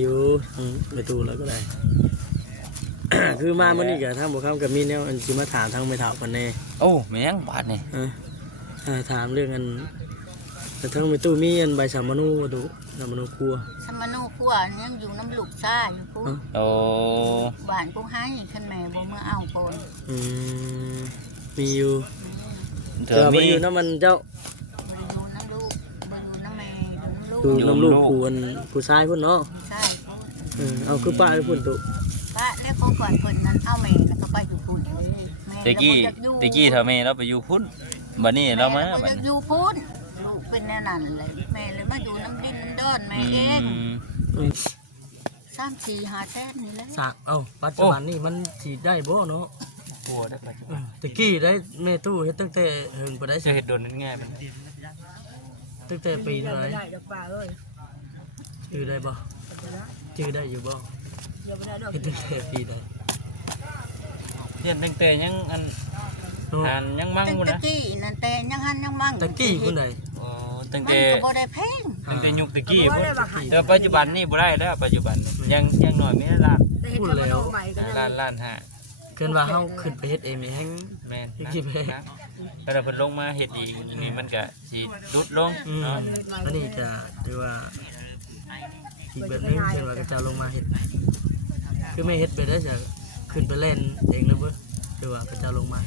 อยู่ไปตู้แล้วก็ได้ คือมามื้อนี้ก็ทางบ่คำก็มีแนวอันสิมาถามทางไม่ถามเพิ่นแน่ โอ้แม่งบาดนี่ ถามเรื่องอันแต่ทั้งไปตู้มีอันใบสามนูดูสามนูครัว สมโนครัวยังอยู่น้ำลูกซ่าอยู่พุ่น โอ้ บ้านกูให้คันแม่บ่เมื่อเอาปน มีอยู่ เธ เจ อ อ มี มาอยู่น้ำมันเจ้า บ่อยู่น้ำลูกบ่อยู่น้ำแม่อยู่น้ำลูก ดูน้ำลูกผู้อันผู้ชายพุ่นเนาะ ใช่พุ่น เอาคือป้าไอ้พุ่นตุ ป้าแล้วเขาก่อนเพิ่นนั้นเอาแม่แล้วก็ไปอยู่พุ่นแม่ ตะกี้เธอแม่เราไปอยู่พุ่นบัดนี้เรามา บั บั ด ด นี้ นี้ อยู่พุ่นลูกเป็นแนวนั้นเลยแม่เลยมาอยู่น้ำดินน้ำดอนแม่เอง 3 4 5แสนนี่แหละ สากปัจจุบันนี่มันสิได้บ่เนาะ กลัวได้ปัจจุบัน ตะกี้ได้แม่ตู้เฮ็ดตั้งแต่เฮิงบ่ได้ จะเฮ็ดโดนนั้นง่ายมัน ตั้งแต่ปีเท่าไหร่ชื่อได้บ่ชื่อได้อยู่บ่เฮ็ดตั้งแต่ปีใด เรียนตั้งแต่ยังอันอ่านยังมั่งพุ่น ตะ นะ กี้นั่นแต่ยังหันยังมั่ง ตะกี้พุ่นใด โอ้ตั้ง มัน แต่ ก็บ่ได้แพง ตั้งแต่ยุคตะกี้พุ่นแต่ปัจจุบันนี่บ่ได้แล้วปัจจุบันยังน้อยมีล้าน พูดแล้ว ล้านห้า เกินว่าเฮาขึ้นไปเฮ็ดเองนี่แฮง แม่น ยัง นะ คิดไป นะแต่ถ้าเพิ่นลงมาเฮ็ดอีกนี่มันก็สิดุดลง อั เนาะ นนี้ก็ถือว่าอีกแบบนึงเป็นว่ากระเจ้าลงมาเฮ็ดคือไม่เฮ็ดไปได้จะขึ้นไปเล่นเองเลยเบิ่ถือว่ากระเจ้าลงมา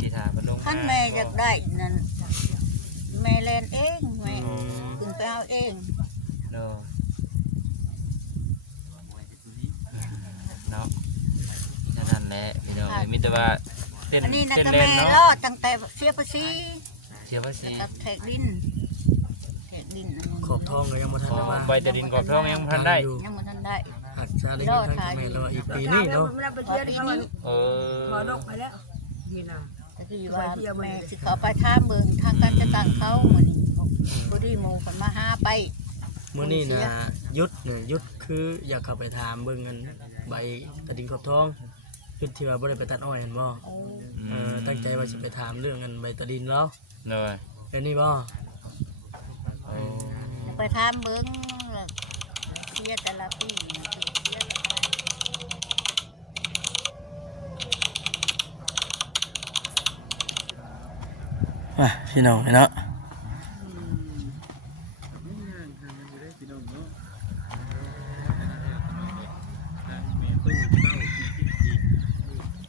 ที่ถาเพิ่นลงมา คันแม่อยากได้นั่นแม่เล่นเองแม่ขึ้นไปเอาเอง เนาะเนาะนั่นแหละพี่น้องมีแต่ว่าเต้น อันนี้นะ เต้น ก็ เล่ แม่ นเนาะ รอดตั้งแต่เสียภาษี เสียภาษี กับแขกดินแขกดินอันนี้ ขอบทองก็ยังบ่ทันได้มา ใบตะดินกรอบทองยังบ่ทันได้ ยังบ่ทันได้ หักชาได้ยินทางแม่แล้วอีกปีนี้เนาะ ปีนี้ เออ ตะกี้ว่าแม่สิเขาไปท่ามเบิ่งทางการจะตั้งเขามื้อนี้พอดีหมู่เพิ่นมาหาไป มื้อนี้น่ะยุดเนี่ยยุดคืออยากเข้าไปถามเบิ่งกันใบตะดินขอบทองยุดที่ว่าบ่ได้ไปตัดอ้อยเห็นบ่ตั้งใจว่าสิไปถามเรื่องกันใบตะดินแล้ว เลย เป็นนี่บ่ ไปถามเบิ่งเสียแต่ละปีเสียแต่ละปี พี่น้องเนาะ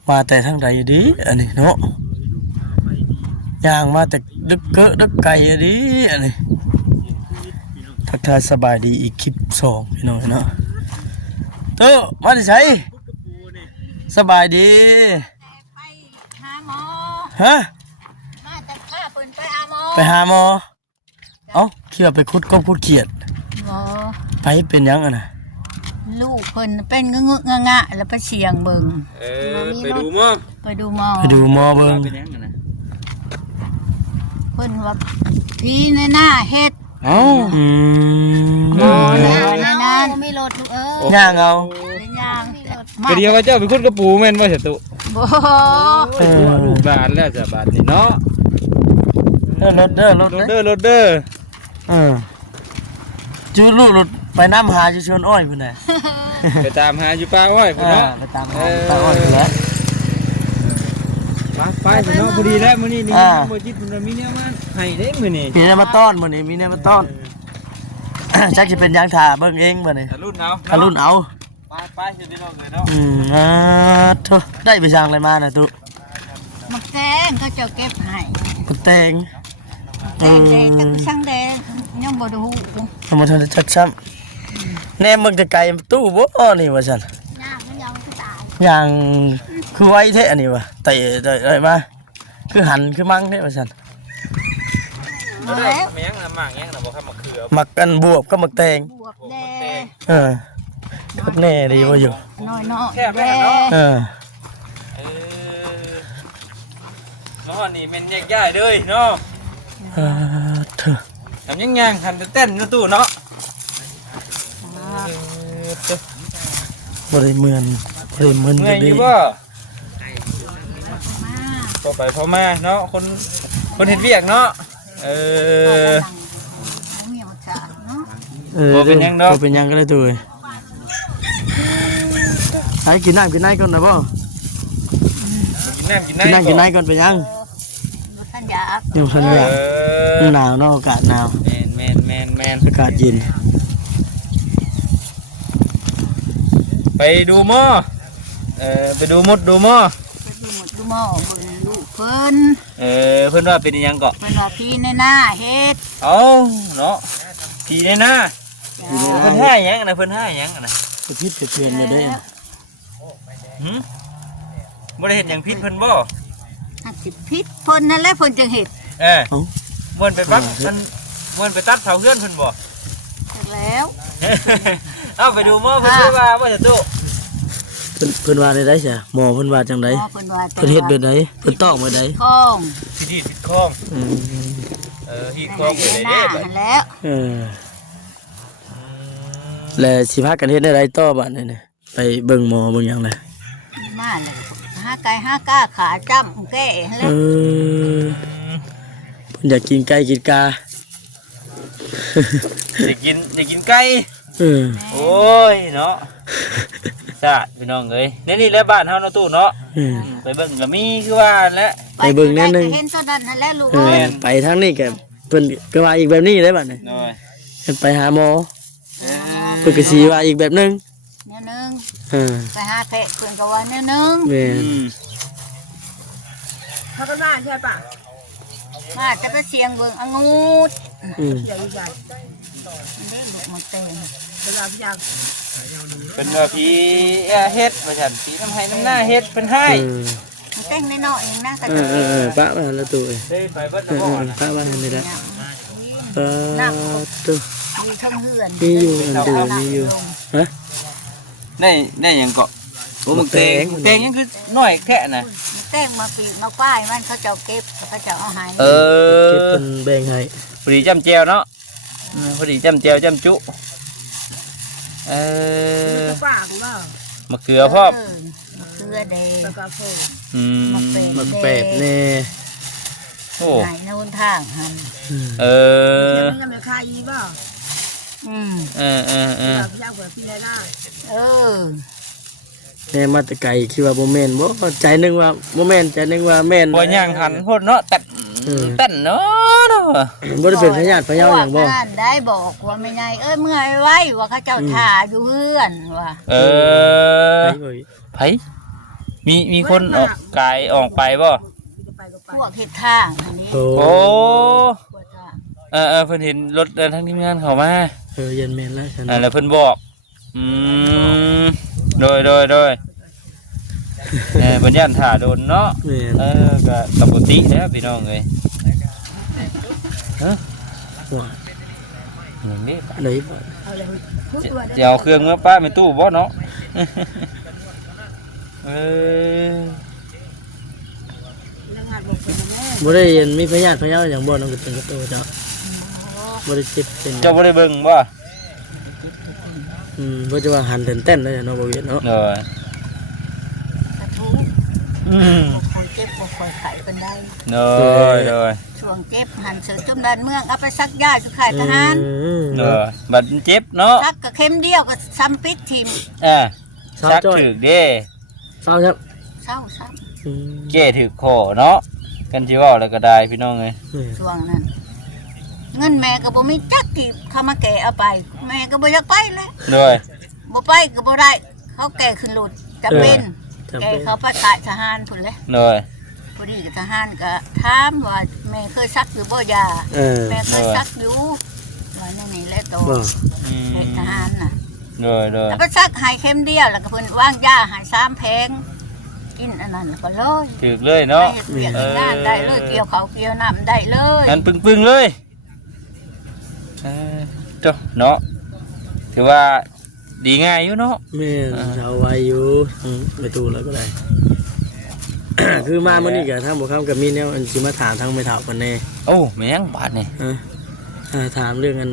มาแต่ทางใดดีอันนี้เนาะย่างมาแต่ดึกเกอะดึกไก่ดีอันนี้ทักทายสบายดีอีกคลิป2พี่น้องเนาะเต้อมาดิใส่สบายดี ไปหาหมอ ฮะ มาจากข้าเพิ่นไปหาหมอ ไปหาหมอเอ้าคิดว่าไปคุดก็คุดเขียด หมอ ไปเป็นยังอ่ะนะ ลูกเพิ่นเป็นงึกงะแล้วไปเสียงเบิ่ง ไปดูมั้ง ไปดูหมอ ไปดูหมอเบิ่ง เป็นยังไงนะ เพิ่นว่าพี่ในหน้าเฮ็ด เอ้า หมอในนั้นมีรถลูกเ ย่างเอา ในย่าง กระเดียวว่าเจ้าเป็นคนกระปูแม่นว่าจะตุ บ่ ลูกหลานแล้วจะบาดนี่เนาะ รถเด้อรถ รถ เด้อ เด้อรถเด้อ จูลูกรถไปน้ำหาจะชวนอ้อยพุ่นน่ะ ไปตามหาอยู่ป่าอ้อยพุ่นเนาะ ไปตามหาตาอ้อยพุ่นแหล้ว ไปพุ่นเนาะพอดีแล้วมื้อนี้นี่บ่จิตมันมีแนวมาให้เด้มื้อนี้ มีแนวมาต้อนมื้อนี้มีแนวมาต้อน จักสิเป็นหยังถ่าเบิ่งเองมื้อนี้ ทะลุนเอา ทะลุนเอา ไปสิพี่น้องเลยเนาะ โธ่ได้ไปสั่งอะไรมาน่ะตุ มักแตงเขาเจ้าเก็บให้ กุแตง แดงจักช่างแดงยังบ่ดู ทำมาทันจักซ้ำแน่มึงจะไกลตู้บ่นี่ว่าซั่น ย่างมันยังคือตาย อย่างคือไว้แท้อันนี้วะเตะได้มาคือหันคือมั่งแท้ว่าซั่น มาแล้ว แม่งน่ะหมากแม่งน่ะบ่ครับมะเขือ มักกันบวบก็มักแตง บวบแดง แน่ดีบ่อยู่ น้อยเนาะ แค่ แด แม่เนาะ ง เออ เนาะนี่เป็นแยกย้ายเลยเนาะ เธอ ทำยังหันเต้นอยู่ตู้เนาะ บ่ได้เหมือนบ่ได้เหมือน เมื่อยอ ดี ยู่บ่พอไปพอมาเนาะคนเฮ็ดเวียกเนาะมีมาฉาเนาะ บ่เป็นหยังก็ได้ตู้ ไปกินน้ำกินไหนก่อนนะบ่ กิน กินน้ำกินไหนก่อนไปยัง ท่านอยาก ยังทันอยากหนาวเนาะอากาศหนาว แมน อากาศเย็น ไปดูหม้อไปดูมดดูหม้อ จะดูหมดดูหม้อเบิ่งลูกเพิ่น เพิ่นว่าเป็นอิหยังเกาะ เพิ่นว่าพี่ในหน้าเฮ็ด เอาเนาะผีในหน้าเพิ่นให้หยังนะเพิ่นให้หยังนะ กระพิษกระเทือนอย่าได้ หึบ่ได้เฮ็ดหยังผิดเพิ่นบ่ หักสิพิษเพิ่นนั่นแหละเพิ่นจึงเฮ็ด เออม่วนไปปักมันม่วนไปตัดเสาเฮือนเพิ่นบ่ จักแล้ว เอาไปดูหม้อเพิ่นช่วยว่าบ่จะตู้ เพิ่นว่าได้จ้ะหมอเพิ่นว่าจังได หม้อเพิ่นว่า เพิ่นเฮ็ดแบบใดเพิ่นตอกมาใด คล้อง ที่ดีติดคลองฮีดคลองไป ใน เลย ห เด้ น้า บัด หั่นแล้ว แล้วสิพากันเฮ็ดได้ไรต่อบัดนี้เนี่ยไปเบิ่งหมอเบิ่งหยังเลย มาเลยหาไก่หาก้าขาจ้ำแก้หั่นแหล้ว เพิ่นอยากกินไก่กินกา ได้กินไก่ เออ โอ้ยเนาะสะพี่น้องเอ้ยนี่แหละบ้านเฮาเนาะตู้เนาะ เออ ไปเบิ่งก็มีคือว่าแหละ ไปเบิ่งแน่นึง เห็นตัวนั้นนั่นแหละลูก เออไปทางนี้ก็เพิ่นก็ว่าอีกแบบนี้ได้บัดนี้ น้อย เพิ่นไปหาหมอเพิ่นก็สิว่าอีกแบบนึง เนี่ยนึง เออ ไปหาแพะเพิ่นก็ว่าเนี่ยนึง แม่น เขาก็ได้ใช่ปะ มาจะไปเสียงเบิ่งองุด อืม ใหญ่ใหญ่ มันได้ลูกมันเต็ม เวลาพี่ยัง เป็นว่าผีเฮ็ดว่าซั่นผีน้ำให้น้ำหน้าเฮ็ดเพิ่นให้ เออ มันเต้งน้อยๆเองนะก็ เอ จะ อเออเออปะมาแล้วตู้เอ้ย ได้ไปเบิด เอ แล้ว อ บ่ เออ นะ ปะมาให้ได้ น้ ตู้ ำมีทั้งเหือน มีอยู่อันเดิมมีอยู่ฮะ ได้หยังเกาะโอ้มึงเตงยังคือน้อยแค่น่ะ มันเต้งมาปีมาป้ายมันเขาจะเอาเก็บเขาจะเอาใหาย เอ เก็บ อ เพิ่นแบ่งให้ พอดีจำแจวเนาะพอดีจำแจวจำจุเออ ป้าของเรา มะเขือพร้อม เกลือแดง ตะกาโฟ อืม มันแปดแน่ โอ้ ไหนในวนทางหัน เออ ยังไม่คายีป่ะ อืม เออ พี่ยังเปิดพี่ได้ได้ เออ แน่มาแต่ไกลคิดว่าบ่แม่นบ่ใจหนึงว่าบ่แม่นใจหนึงว่าแม่น บ่ย่างหันโพดเนาะเต้นเนาะ บ่ได้เป็นพยาธิพะเยาหยังบ่ พวกนั้นได้บอกว่าไม่ไงเอ้ยเมื่อยไว้ว่าเขาเจ้าถ่าอยู่เพื่อนว่า เออไผมีคนออกกายออกไปบ่ ไปก็ไป พวกเฮ็ดทางอันนี้ โอ้ โอ้ พวกทาง เพิ่นเห็นรถเดินทางทีมงานเข้ามา ยันแม่นแล้วฉัน แล้วเพิ่นบอกโดยเพิ่นย่านถ่าโดนเนาะ แม่น ก็ปกติแล้วพี่น้องเอ้ยฮะ ว่า อย่างนี้ ไหนบ่ เอาเลยพูดตัวได้ จะเอาเครื่องเมื่อป้าในตู้บ่เนาะเออ งานบอกเป็นแม่ บ่ได้เห็นมีพยาธิพะเยาหยังบ่น้องกระตุ้นกระโตเจ้าบ่ได้เจ็บเป็น เจ้าบ่ได้เบิ่งบ่ บ่จะว่าหันเต้นๆเลยเนาะบ่เวียนเนาะ เด้อก ระทุ้งบ่คอยเจ็บบ่คอยไข้เป็นได้ เด้อ ช่วงเจ็บหันเสือจุ่มดันเมืองเอาไปซักยาสุขายทหาร เด้อบัดเจ็บเนาะ ซักกับเข็มเดียวก็ซ้ำปิดทิม ซักถึกเด้ เศร้าครับ เศร้าซ้ เก้ถึกคอเนาะกันสิเว้าแล้วก็ได้พี่น้องเอ้ย ำช่วงนั้นเงินแม่ก็บ่มีจักที่เขามาแก่เอาไป แม่ก็บ่อยากไปเลย เด้อ บ่ไปก็บ่ได้ เขาแก่ขึ้นรถจะเป็น จำ แก่ เป็น เขาไปขายทหารพุ่นเลย เด้อ พอดีกับทหารก็ถามว่าแม่เคยซักอยู่บ่ยา แม่เคยซักอยู่ว่าในนี่แหละโต บ่ ในทหารน่ะ เด้อ แล้วไปซักใหายเข็มเดียวแล้วก็เพิ่นวางยาใหาย3แพงกินอันนั้นแล้วก็เลย ถึกเลย ไป เนาะ เฮ็ดเวียกเฮ็ดงานได้เลยเกี่ยวเขาวเกี่ยวน้ำได้เลย งั้นปึ้งๆเลยเจ้าเนาะถือว่าดีง่ายอยู่เนาะ แม่นเศร้าไว้อยู่ไปตู้แล้วก็ได้ คือมามื้อนี้ก็ทางบ่คำก็มีแนวอันสิมาถามทางแม่เฒ่าเพิ่นแน่ โอ้แม่งบาดนี่ ถามเรื่องอัน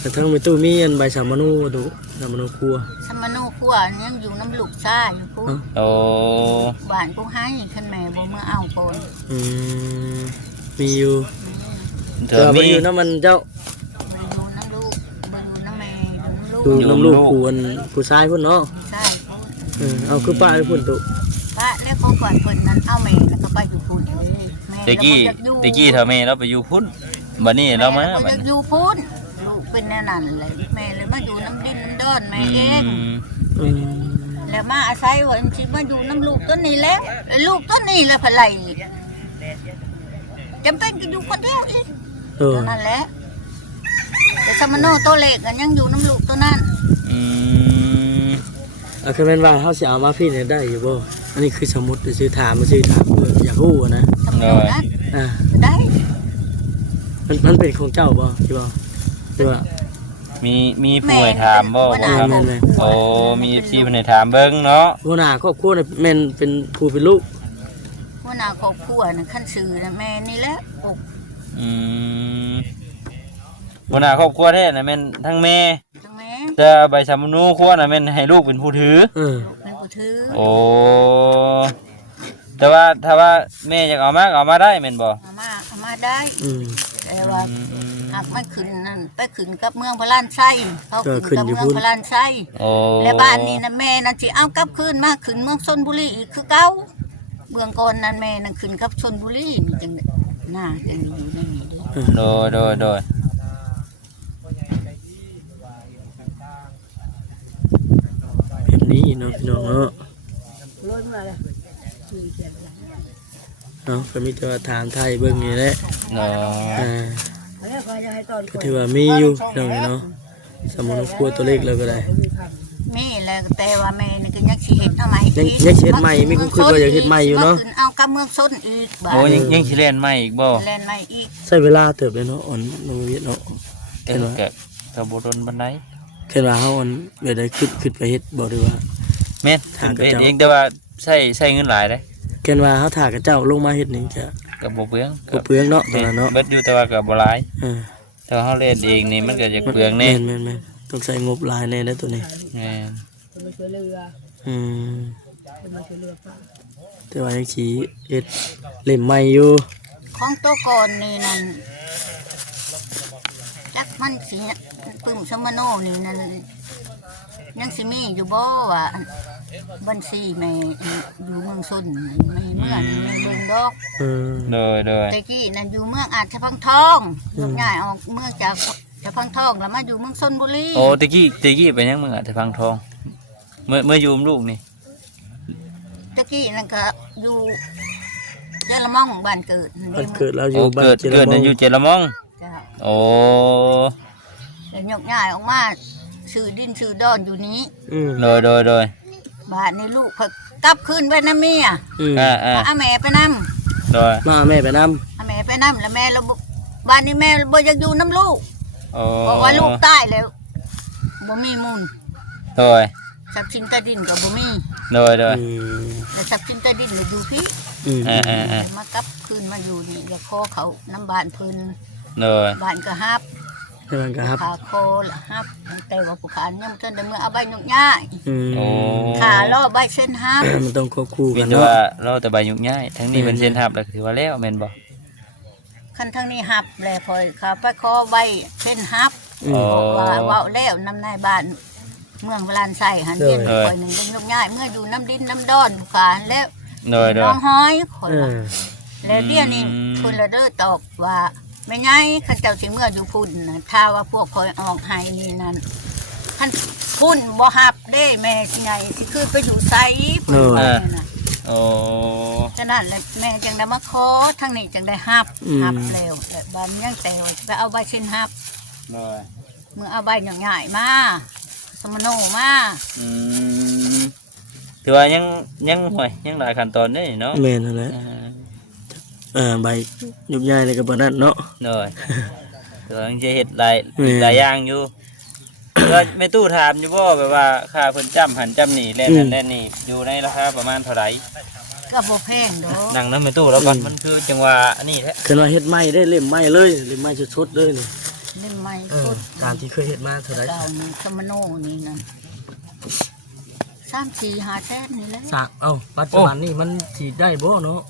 แต่ทั้งไปตู้มีอันใบสามนูดูสามนูครัว สมโนครัวยังอยู่น้ำลูกซ่าอยู่กู โอ้ บ้านกูให้คันแม่บ่เมื่อเอาโปน มีอยู่ เธ แต่ อ ว่า มี อยู่น้ำมันเจ้า บ่อยู่น้ำลูกบ่อยู่น้ำแม่อยู่น้ำลูก ดูน้ำลูกผู้อันผู้ชายพุ่นเนาะ ใช่กู เอาคือป้าให้พุ่นตุ พระแล้วเขาก่อนเพิ่นนั้นเอาแม่แล้วก็ไปอยู่พุ่นนี่แม่ ตะกี้เท่าแม่เราไปอยู่พุ่นบัดนี้เรามา แล้ บัด จะ นี้ อยู่พุ่นลูกเป็นแน่นั่นเลยแม่เลยมาอยู่น้ำดินน้ำดอนแม่เอง อืม แล้วมาอาศัยว่าจริงๆมาอยู่น้ำลูกต้นนี้แล้วลูกต้นนี้แล้วพะไหลจำเป็นก็อยู่คนเดียวอีก เออ ตัวนั้นแหละแต่สมโนตัวเล็กกันยังอยู่น้ำลูกตัวนั้น อืม เอาคือแม่นว่าเฮาสิเอามาพี่เนี่ยได้อยู่บ่อันนี้คือสมมุติซื่อถามเพื่ออยากฮู้อะนะ สมโนนั้น อ่า ได้ มันเป็นของเจ้าบ่ที่บ่ที่ว่า มีผู้ให้ถามบ่บ่ครับ แม่น โอ้มี FC เพิ่นให้ถามเบิ่งเนาะ หัวหน้าครอบครัวน่ะแม่นเป็นผู้เป็นลูก หัวหน้าครอบครัวน่ะขั้นสื่อนะแม่นี่แหละปลูก อืมหัวหน้าครอบครัวแท้น่ะแม่นทั้งแม่ จังแม่ แต่ใบสำนูครัวน่ะแม่นให้ลูกเป็นผู้ถือ เออ เป็นผู้ถือ โอ้แต่ว่าถ้าว่าแม่อยากเอามาก็เอามาได้แม่นบ่ เอามาได้ อืม แต่ว่า อืม หากมันขึ้นนั่นไปขึ้นกับเมืองพระลานไส้เขา ก็ขึ้ ขึ้ น นกับ อยู่ เมือง พุ่น พระลานไส้ โอ้ และบ้านนี้นะแม่นั่นสิเอากลับคืนมาขึ้นเมืองชนบุรีอีกคือเก่าเบื้องก่อนนั้นแม่นั่นขึ้นกับชนบุรีนี่จังหน้าจังอยู่ในนี้เด้อ โดย แบบนี้เนาะพี่น้องเนาะ รถมาเลยคือเขียน เนาะก็มีแต่ว่าถามไทยเบิ่งนี่แหละ เนาะ อ่า เฮ้ยคอยจะให้ตอน ก็ถือว่ามีอยู่พี่น้องเนาะสมมุติว่าครัวตัวเล็กแล้วก็ได้ มีแล้วแต่ว่าแม่นี่ก็ยังสิเฮ็ดเอาใหม่ ยังสิเฮ็ดใหม่มีความคิดว่าอยากเฮ็ดใหม่อยู่เนาะ ขึ้นเอากับเมืองชนอีกบ้า โอ้ยังสิเล่นใหม่อีกบ่ แล่นใหม่อีก ใช้เวลาเติบเลยเนาะอ่อนน้องวิทย์เนาะ เออก็บ่โดนปานใด แค่ว่าเฮาอ่อนเวลาขึ้นไปเฮ็ดบ่ได้ว่า แม่น ทางกระ เป็น เจ้า เองแต่ว่าใช้เงินหลายเด้ แค่ว่าเฮาถ่ากับเจ้าลงมาเฮ็ดนี่จะ ก็บ่เปลือง บ่เปลืองเนาะตอนนั้นเนาะ เบิดอยู่แต่ว่าก็บ่หลาย เออ ถ้าเฮาเล่นเองนี่มันก็จะเปลืองแน่ แม่นต้องใช้งบหลายแน่ได้อตัวนี้ แม่น จะมาช่วยเรือ อืม จะมาช่วยเรือป้า แต่ว่ายังสิเฮ็ดเล่มใหม่อยู่ ของตัวก่อนนี่นั่นจักมันสิปึ้มสมโนนี่นั่นยังสิมีอยู่บ่ว่าบัญชีแม่อยู่เมืองชนไม่เมื่อนี่ไม่เบิ่งดอก เออ โดย แต่กี้นั่นอยู่เมืองอาจจะพังทองยกย้ายออกเมืองจากจะพังทองแล้วมาอยู่เมืองชนบุรี โอ้ตะกี้ไปยังเมืองอ่ะที่พังทองเมื่ออยู่กับลูกนี่ ตะกี้นั่นก็อยู่เจรมองบ้านเกิด มันเกิดเราอ โอ้ ยู่บ้าน เกิดนั่นอยู่เจรมอง เจ้า โอ้ แล้วยกย้ายออกมาซื้อดินซื้อดอนอยู่นี้ อืม โดย บ้านในลูกเพิ่นกลับคืนไปน้ำเมีย อืม เอาแม่ไปนำ โดย มาแม่ไปนำ เอาแม่ไปนำแล้วแม่เราบ่บ้านนี้แม่บ่อยากอยู่น้ำลูก โอ้ เพราะว่าลูกตายแล้วบ่มีมูล โดย ทรัพย์สินใต้ดินก็บ่มี โดย อืม แล้วทรัพย์สินใต้ดินก็อยู่พี่ อืม มากลับคืนมาอยู่นี่อย่าขอเขาน้ำบ้านเพิ่น โดย บ้านก็ฮับ ให้มันก็ครับ ขาโคละฮับแต่ว่าผู้ขานยังบ่ทันได้เมื่อเอาใบหนุกย้าย อืม โอ้ ขาล่อใบเส้นฮับ มันต้องควบคู่ มี กัน แต่ เนาะ ว่าเราแต่ใบยุ่งง่ายทั้งนี้เป็นเส้นทับแล้วถือว่าแล้วแม่นบ่ คันทั้งนี้ฮับแลพอยขาไปขอใบเส้นฮับ อืม ว่าเว้าแล้วนำนายบ้านเมืองพลานไส้หันเรียนคอยหนึ่งเป็นยกย้ายเมื่ออยู่น้ำดินน้ำดอนผู้ขานแล้ว โดย น้องห้อยคอย เอ ว่า อ แล้วเดี๋ยวนี้คุณละเด้อตอบว่าไม่ไงขันเจ้าสิเมื่ออยู่พุ่นนะถ้าว่าพวกคอยออกให้นี่นั่นขันพุ่นบ่ฮับได้แม่สิไงสิคือไปอยู่ไสพุ่นว่าแม่น่ะ โอ้ ฉะนั้นแหละแม่จังได้มาขอทั้งนี้จังได้ฮับฮับแล้วแต่บ้านยังแต่ว่าจะไปเอาใบเช่นฮับ โดย เมื่อเอาใบหน่อยๆมาสมโนมา อืมถือว่ายังห่วยยังหลายขั้นตอนเด้เนาะ แม่นนั่นแหละ ใบยุบใหญ่เลยกับบ่นั้นเนาะ โดยถือว่ายังจะเฮ็ดหลายอย่างอยู่ก็แม่ตู้ถามอยู่บ่แบบว่าค่าเพิ่นจำหันจำนี่แล่นนั่นแล่นนี่อยู่ในราคาประมาณเท่าไหร่ ก็บ่แพงดอก นั่งนำแม่ตู้แล้วก่อนมันคือจังหวะอันนี้แท้ คือว่าเฮ็ดใหม่ได้เล่มใหม่เลยเล่มใหม่ชุดๆเลยนี่ เล่มไม้ เอ สุ อ ด ตามที่เคยเฮ็ดมาเท่าไหร่ เก่านี่สมโนนี่นั่น3-4-5แสนนี่แหละ สากปัจจุบันนี่มันสิได้บ่เนาะ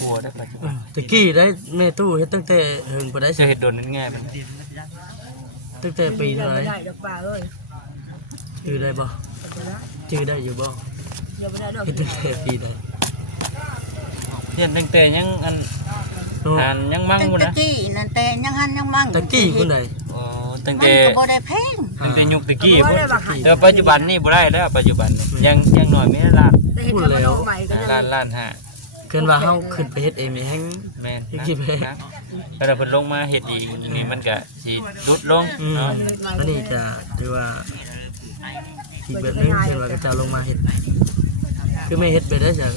กลัวได้ปัจจุบัน ตะกี้ได้แม่ตู้เฮ็ดตั้งแต่เฮิงบ่ได้ จะเฮ็ดโดนนั่นง่ายมัน ตั้งแต่ปีเท่าไหร่ ไม่ได้ดอกป่าเลย ชื่อได้บ่ชื่อได้อยู่บ่ อย่าไปได้ดอก เฮ็ดตั้งแต่ปีใด เรียนตั้งแต่ยังอัน เนาะ อ่านยังมั่ง ตั้ง บ่ แต่ นะ กี้นั่นแต่ยังหันยังมั่ง ตะกี้พุ่นใด โอ้ตั้ง มัน แต่ ก็บ่ได้แพง ตั้งแต่ยุคตะกี้พุ่นแต่ปัจจุบันนี่บ่ได้แล้วปัจจุบันนี่ยังน้อยมีล้าน ได้เห็นกันมาใหม่ก็ยัง ล้านห้า เกินว่าเฮาขึ้นไปเฮ็ดเองนี่แฮง แม่น ยังคิดไป นะแล้วเพิ่นลงมาเฮ็ดอีกนี่มันก็สิลดลง อืม เนาะ อันนี้ก็ถือว่าอีกแบบหนึงเช่นว่าก็จะลงมาเฮ็ดคือไม่เฮ็ดไปได้จะ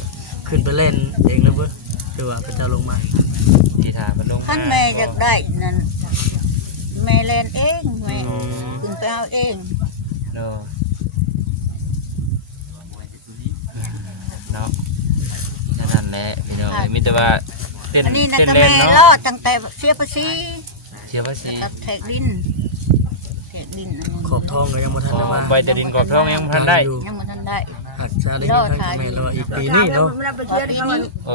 ขึ้นไปเล่นเองแล้วเบิดคือว่าก็จะลงมา ที่ถามเพิ่นลงมา คันแม่อยากได้นั่นแม่เล่นเองแม่ อืม ขึ้นไปเอาเอง เนาะเนาะนั่นแหละพี่น้องมีแต่ว่าเต้น อันนี้นะ เต้น ก็ เล่น แม่ เนาะ รอดตั้งแต่เสียภาษี เสียภาษี กับแทกดินแทกดินอันนี้ ขอบทองก็ยังบ่ทันได้มา ใบตะดินกรอบทองยังบ่ทันได้ ยังบ่ทันได้ หักชาได้ยินทางจากแม่แล้วว่าอีกปีนี้เนาะ ไม่ได้ไปเที่ยวที่เขา เอ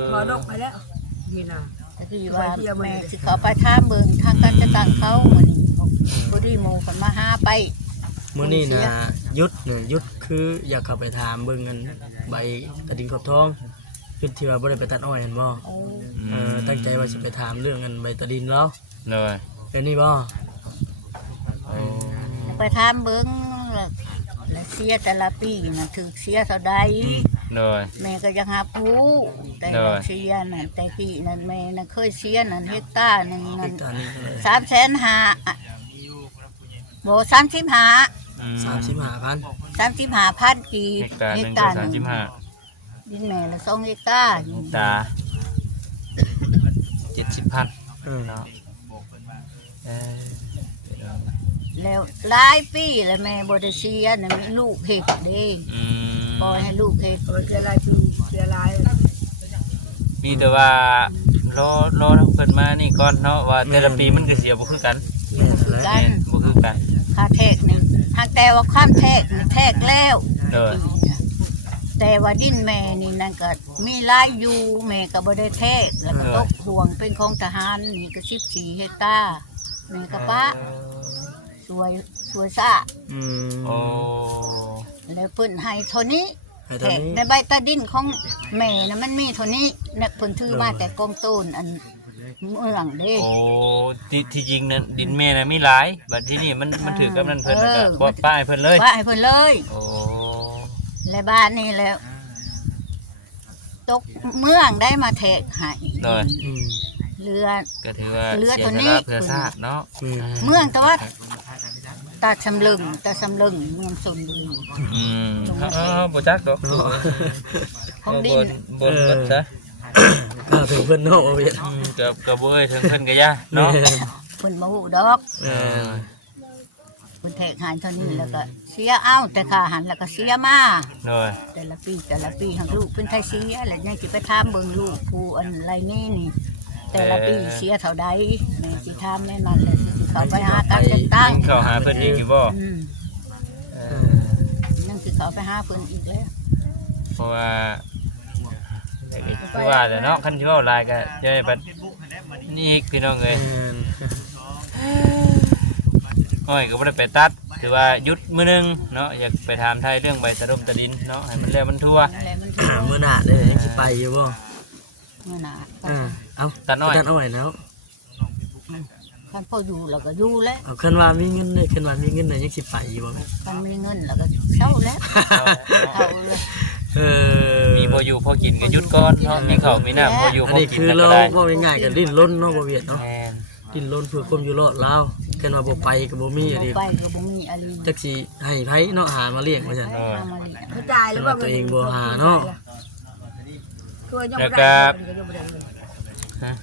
อ ขอดอกไปแล้วนี่นะ แต่คือว่าแม่สิเขาไปท่ามเบิ่งทางการจะตั้งเขามื้อนี้บ่ได้หมู่เพิ่นมาหาไป มื้อนี้น่ะยุดเนี่ยยุดคืออยากเข้าไปถามเบิ่งกันใบตะดินขอบทองยุดที่ว่าบ่ได้ไปตัดอ้อยหั่นบ่ตั้งใจว่าสิไปถามเรื่องกันใบตะดินแล้ว เลย เป็นนี่บ่ ไปถามเบิ่งแล้วเสียแต่ละปีน่ะถูกเสียเท่าใด เลย แม่ก็ยังหาผู้แต่ เนอะ เสียนั่นแต่พี่นั่นแม่น่ะเคยเสียนั่นเฮกตาร์หนึงนั่น ตอนนี้เลย 350,000บ่35,000 35,000 กีบ เฮกตาร์หนึ่งก็35 ดินแม่ละ2เฮกตาร์ ตา70,000 เออ เนาะเออ แล้วหลายปีแล้วแม่บ่ได้เสียน่ะมีลูกเฮ็ดเด้ อืม ปล่อยให้ลูกเฮ็ด เสียลายปีเสียลาย มีแต่ว่ารอทั้งเพิ่นมานี่ก่อนเนาะว่าแต่ละปีมันก็เสียบ่คือกัน แม่นแล้ว กั แม่ น นบ่คือกัน ค่าแทกนี่หากแต่ว่าความแทกนี่แทกแล้ว เออ แต่ว่าดินแม่นี่นั่นก็มีหลายอยู่แม่ก็บ่ได้แทกแล้วก็ตกห่วงเป็นของทหารนี่ก็14เฮกตาร์แม่ก็ป้าสวยซ่า อืม โอ้ แล้วเพิ่นให้เท่านี้ ให้ แท ตอน ก นี้ ในใบตาดินของแม่น่ะมันมีเท่านี้เนี่ยเพิ่นถือมาแต่กองต้นอันเมืองเด้ โอ้ที่จริงนั้นดินแม่น่ะมีหลายบัดที่นี่มันถือกับนั่นเพิ่นแล้วก็บ่ป้ายเพิ่นเลย ว่าให้เพิ่นเลย โอ้ และบ้านนี่แล้วตกเมืองได้มาแทกให้ เลย อืม เรือ ก็ถือว่า เรือ เสีย ตัว ส นี้ ละเพื่อชาติเนาะ อืม เมืองแต่ว่าตาสำลึงเมืองชลบุรี อืมบ่จักดอก เนาะ ของดิน บนกันซะ ก็ถึงเพิ่นเนาะบ่เวียด กับบ่เอ้ยถึงเพิ่นก็ย่าเนาะ เพิ่นบ่ฮู้ดอก เออ เพิ่นแทกหายเท่านี้แล้วก็เสียเอาแต่ค่าหันแล้วก็เสียมา เลย แต่ละปีหักลูกเพิ่นไทยเสียแล้วยังสิไปถามเบิ่งลูกผู้อันไรนี่นี่ แต่ละปีเสียเท่าใดแม่สิถามแม่นั่นแหละสิเขาไปหาการจัดตั้ง เข้าหาเพิ่นอีกอยู่บ่ อืม เอ เอ อ อ ยังสิเขาไปหาเพิ่นอีกแล้ว เพราะว่าคือว่าแต่เนาะคันที่เว้าหลายก็จะได้บัดนี่อีกพี่น้องเอ้ย แม่น อ้อยก็บ่ได้ไปตัดถือว่าหยุดมื้อนึงเนาะอยากไปถามไทยเรื่องใบตะดมตะดินเนาะให้มันแล้วมันทั่ว นั่นแหละมันคือ มื้อหน้าเด้อยังสิไปอยู่บ่ เมื่อหนา เอ้า ตัดอ้อย ตัดอ้อยแล้ว คันพ่ออยู่แล้วก็อยู่แล้ว เอาขึ้นว่ามีเงินเด้อขึ้นว่ามีเงินเด้อยังสิไปอยู่บ่ คันมีเงินแล้วก็เช่าแล้วเช่าเลย เออ มีพออยู่พอกินก็หยุดก่อนเนาะมีข้าวมีน้ำพออยู่ อัน พอ นี้ กิน คือ แล้ว เรา ก็ได้ บ่ง่ายๆก็ดิ้นรนเนาะบ่เวียดเนาะ แม่น ดิ้นรนเพื่อความอยู่รอดเราแค่ว่าบ่ไปก็บ่มีอะดิ ไปก็บ่มีอะไร จักสิให้ไผเนาะหามาเลี้ยงว่าซั่น หามาเลี้ยง กระจายแล้วว่าตัวยังไม่ได้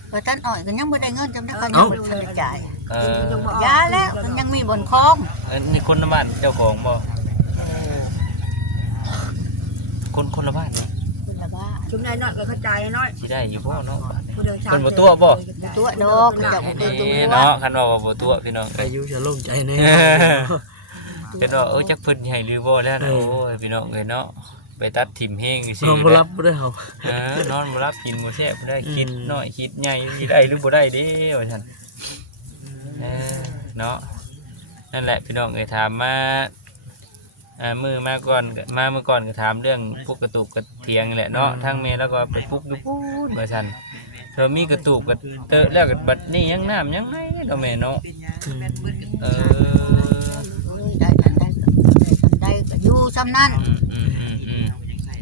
เพราะท่านอ่อยก็ยังบ่ได้เงินจำได้ก็ยังบ่ทันได้จ่าย เอ่อย าแล้วก็ยังมีบนคลอง อันนี้คนละบ้านเจ้าของบ่คนละบ้านเนี่ย คุณละบ้า ชุมนายน้อยก็กระจายน้อย สิได้อยู่บ่เนาะ ผู้เดินชา เพิ่นบ่ตัวบ่ ตัวดอกเจ้าบ่เคยตัว นี่เนาะคันว่าบ่ตัวพี่น้อง อายุจะโล่งใจแน่ เป็นว่าจักเพิ่นให้หรือบ่แล้วนะโอ้ยพี่น้องเอ้ยเนาะไปตัดถิ่มแห้งสิ นอนบ่รับบ่ได้เฮา นอนบ่รับกินบ่แซ่บบ่ได้ อืม คิดน้อยคิดใหญ่สิได้หรือบ่ได้เด้ว่าซั่นเนาะนั่นแหละพี่น้องเอ้ยถามมา มือมาก่อนมาเมื่อก่อนก็ถามเรื่องพวกกระตุกกระเทียงแหละเนาะทั้งเมแล้วก็ไปปลุกอยู่พูดว่าซั่นเธอมีกระตุกกระเตอะแล้วก็บัดนี้ยังน้ำยังไงเนาะแม่เนาะเออ ได้กันได้ก็อยู่ซ้ำนั้น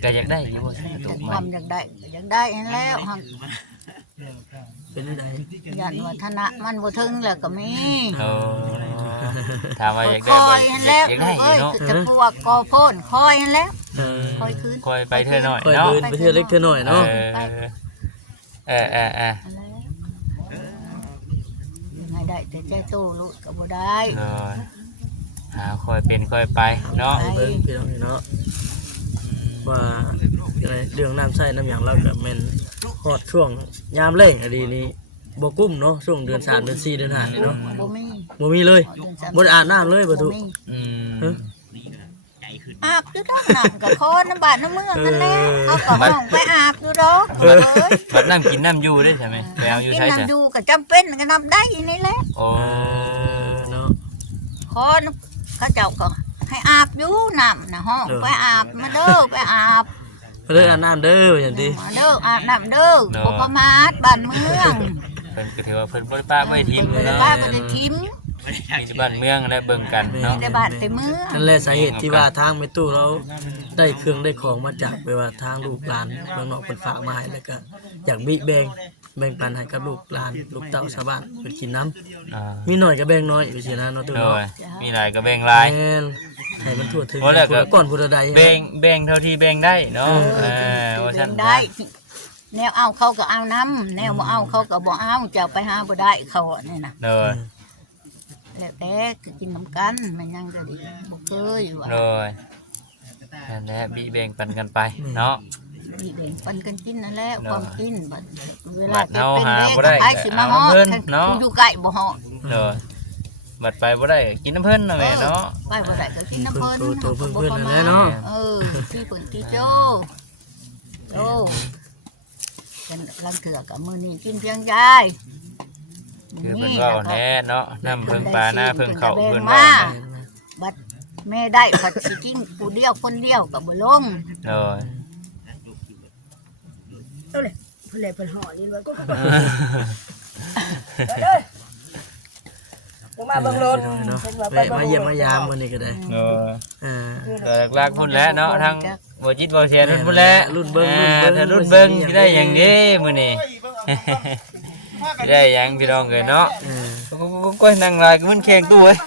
ก็อยากได้อยู่บ่กระตุก ค มั วาม น อยากได้แล้วหัก เป็นจังได๋ ยันวัฒนะมันบ่ถึงแล้วก็มี โอ้ถามว่าอยาก ค ได้ อ บ่ ยหันแล้ว อยากได้ เอ้ย เนาะ จะพวกกอโพ่นคอยหันแล้ว เออ คอยคืน คอยไปเธอหน่อย ค่อย เนาะ เดินไปเทื่อเล็กเทื่อน้อยเนาะ ยังไงได้แต่ใจโตลูกก็บ่ได้ คอยเป็นคอยไปเนาะ เบิ่งพี่น้องเนาะว่าอะไรเรื่องน้ำใช้น้ำหยังเราก็แม่นฮอดช่วงยามแล้งอะดีนี้บ่กุ้มเนาะช่วงเดือน3เดือน4เดือน5นี่เนาะ บ่มี บ่มีเลยบ่ได้อาบน้ำเลยบ่ตุ มี อืม อาบอยู่ดอกน้ำกับคอน้ำบาดน้ำเมืองนั่นแหละเอากับห้องไปอาบอยู่ดอกเอ้ย บัดน้ำกินน้ำอยู่ได้ใช่ไหมไปเอาอยู่ กิน ใช่ไหม น้ำอยู่ก็จำเป็นก็น้ำได้อีนี่แหละ โอ้ เนาะ คอเขาเจ้าก็ให้อาบอยู่น้ำนะห้องไปอาบมาเด้อไปอาบ ก็เลยอาบน้ำเด้ออย่างดี มาเด้ออาบน้ำเด้อบ่ประมาทบ้านเมือง เพิ่นก็ถือว่าเพิ่นบ่ได้ป้าบ่ได้ทิม เพิ่น เนาะ ป้าบ่ได้ทิม มีบ้านเมืองและเบิ่งกัน มี เนาะ แต่บ้านแต่เมือง นั่นแหละสาเหตุที่ว่าทางแม่ตู้เราได้เครื่องได้ของมาจากไปว่าทางลูกหลานเมืองนอกเพิ่นฝากมาให้แล้วก็อยากแบ่งปันให้กับลูกหลานลูกเต้าชาวบ้านเพิ่นกินน้ำมีน้อยก็แบ่งน้อยอยู่ซี่นะเนาะตู้ โด เนาะ ยมีหลายก็แบ่งหลาย แม่นให้มันทั่วถึง เพราะแล้วก็ ก่อนผู้ใด แบ่งเท่าที่แบ่งได้เนาะว่าซั่น ได้ แนวเอาเขาก็เอาน้ำแนวบ่เอาเขาก็บ่เอาเจ้าไปหาบ่ได้เขาเนี่ยนะ โดย แล้วแต่ก็กินน้ำกันมันยังก็ดีบ่เคยว่า โดยนั่นแหละบิแบ่งปันกันไปเนาะ มีแบ่งปันกันกินนั่นแหละความกินบัดเว บั ลา ด จะ เฮา เป็น หา แม่ บ่ได้ ไอ้สิมาฮอด เอาเพิ่นเนาะ อยู่ใกล้บ่ฮอด โดยบัดไปบ่ได้กินน้ำเพิ่นเนาะแม่เนาะ ไปบ่ได้ก็กินน้ำเพิ่น ตัวเพิ่นนั่นแหละ เนาะ เนาะ ที่เพิ่นที่โจโอ้กันลังเถื่อกับมื้อนี้กินเพียงยาย คือเพิ่นเว้าแน่เนาะน้ำเพิ่งปลาหน้าเพิ่งเข้าเพิ่น มา เว้า บัดแม่ได้ผัดสิกินผู้เดียวคนเดียวก็บ่ลง โดย เอาเลยเพิ่นเลยเพิ่นห่อนี่ไว้ก็ลงมาเบิ่งรถ เนาะ เพิ่นว่าไป แวะมาเยี่ยมมายามมื้อนี้ก็ได้ โดย อ่า ก็หลักๆพุ่นแหล้วเนาะทั้งบ่จิตบ่เสียรุ่นพุ่นแหล้ว รุ่นเบิ่ง ถ้ารุ่นเบิ่งสิได้หยังเด้มื้อนี้ สิได้หยังพี่น้องเอ้ยเนาะ เออ ก็นั่งลายก็มันแข่งตู้เว้ย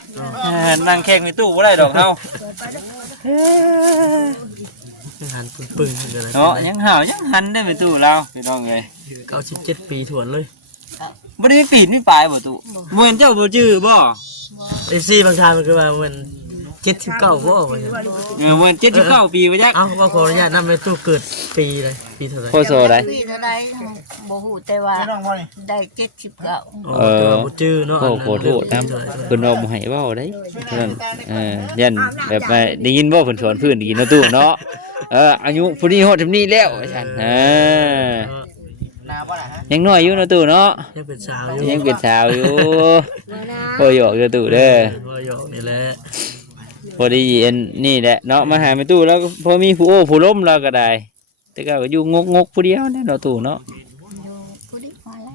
นั่งแข่งในตู้บ่ได้ดอกเฮา หันปึ้งๆก็ได้ เนาะยังห่าวยังหันได้ไปตู้เราพี่น้องเอ้ย 97ปีถวนเลย บ่ได้ปีนนี่ปลายบ่ตู้บ่เห็นเจ้าบ่จื้อบ่ FC บางทางมันก็ว่ามัน79บ่ว่าซั่น บ่เห็น79ปีบ่จัก เอ้าว่าขออนุญาตนำไปตู้เกิดปีเลยปีเท่าไหร่ โคโซได้ ปีเท่าใดบ่ฮู้แต่ว่าได้79 เออบ่จื้อเนาะ โอ้โหโทษนะเพิ่นเอาบ่ให้เว้าได้เพิ่นยันแบบว่าได้ยินบ่เพิ่นสอนพื้นได้ยินเนาะตู้เนาะอายุผู้นี้ฮอดทำนี้แล้วว่าซั่นยังน้อยอยู่เนาะตู้เนาะ ยังเป็นสาวอยู่ ยังเป็นสาวอยู่บ่หยอกเด้อตู้เด้อ บ่หยอกนี่แหละ พอดีอันนี่แหละเนาะมาหาแม่ตู้แล้วก็พอมีผู้โอ้ผู้ล้มเราก็ได้ แต่ก็อยู่งกผู้เดียวเนาะตู้เนาะ ผู้ดีมาแล้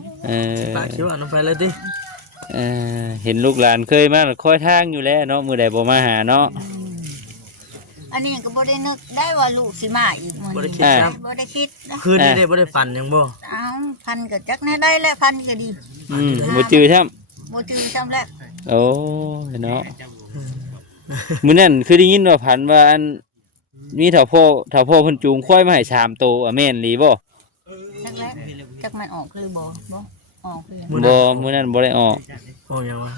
ว ปากคิดว่าน้องไปเลยติ เห็นลูกหลานเคยมาคอยทางอยู่แล้วเนาะมื้อใดบ่มาหาเนาะ อันนี้ก็บ่ได้นึกได้ว่าลูกสิมาอีกมื้อ บ่ได้ นี้ คิดครับ บ่ได้คิดนะ คืนนี้ได้บ่ได้ฝันหยังบ่ เอาพันก็จักแน่ได้แล้วพันก็ดี บ่จื้อซ้ํ บ่จื้อซ้ำแล้ว โอ้เนาะมื้อนั้นคือได้ยินว่าผันว่าอันมีเฒ่าพ่อเพิ่นจูงควายมาให้3โตวแม่นหรือบ่ จักแล้วจักมันออกคือบ่ออกคือ บ่มื้อนั้นบ่ได้ออก โอ้ยังวะ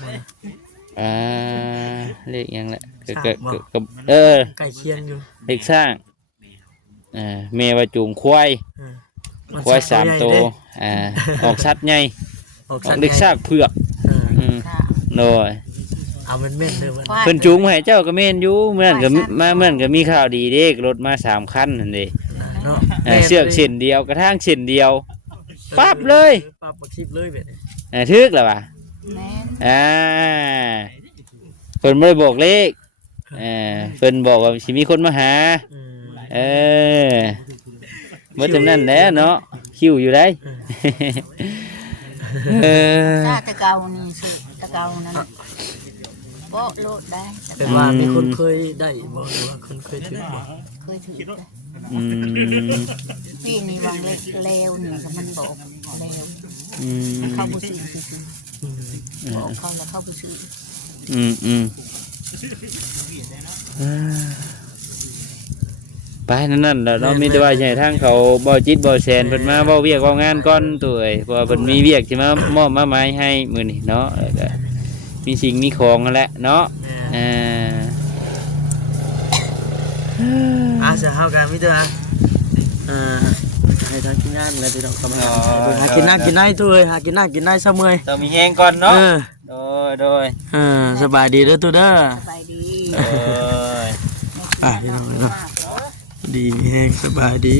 เลขหยังแหละ สร้างบ่ ก็ใกล้เคียงอยู่ เลขสร้างแม่ว่าจูงควาย มัน ควาย สัต 3 ว์ โต ใหญ่ ว เด้ ออกสัตว์ใหญ่ ออก อ สั อ ต ก ว์ เด็ก ใหญ่ ซากเผือก เออ ค่ะ โดย เอาแม่นๆเด้อมัน เพิ่นจูงมาให้เจ้าก็แม่นอยู่เมื่อนั้นก็มาเมื่อนั้นก็มีข่าวดีเด้รถมา3คันนั่นเด้ เนาะ เชือกเส้นเดียวกระทั่งเส้นเดียว ปั๊บเลย ปั๊บบักชิบเลยเบ็ดนี้ ทึกแล้วว่ะ แม่น เพิ่นบ่ได้บอกเลข เพิ่นบอกว่าสิมีคนมาหา อืม เออเมื่อจำนั้นแหล้วเนาะคิวอยู่ได้ เออ ถ้าตะเกานี่สิตะเกานั้นโบโลดได้ แต่ว่ามีคนเคยได้บ่หรือว่าคนเคยถือบ่ เคยถือได้ อืม พี่นี่วางเลวนี่ก็มันบอกเลว อืม เข้าบุษีคือ อืม บอกเขาแล้วเข้าบุษี อืมไปนั่นแหละเนาะมีแต่ว่าใหญ่ทางเขาบ่จิตบ่แสนเพิ่นมาเว้าเวียกเว้างานก่อนตัวเอ้ยเพราะว่าเพิ่นมีเวียกสิมามอบมาหมายให้มื้อนี้เนาะแล้วก็มีสิ่งมีของนั่นแหละเนาะอ่า เสียเฮากันมิเตอร์ให้ทางกินงานแล้วพี่น้องกำลังหากินน้ำกินได้ตัวเอ้ยหากินน้ำกินได้ซะเมื่อย ต้องมีแฮงก่อนเนาะโดย สบายดีเด้อตัวเด้อ สบายดี โดย พี่น้องเนาะดีมีแห้งสบายดี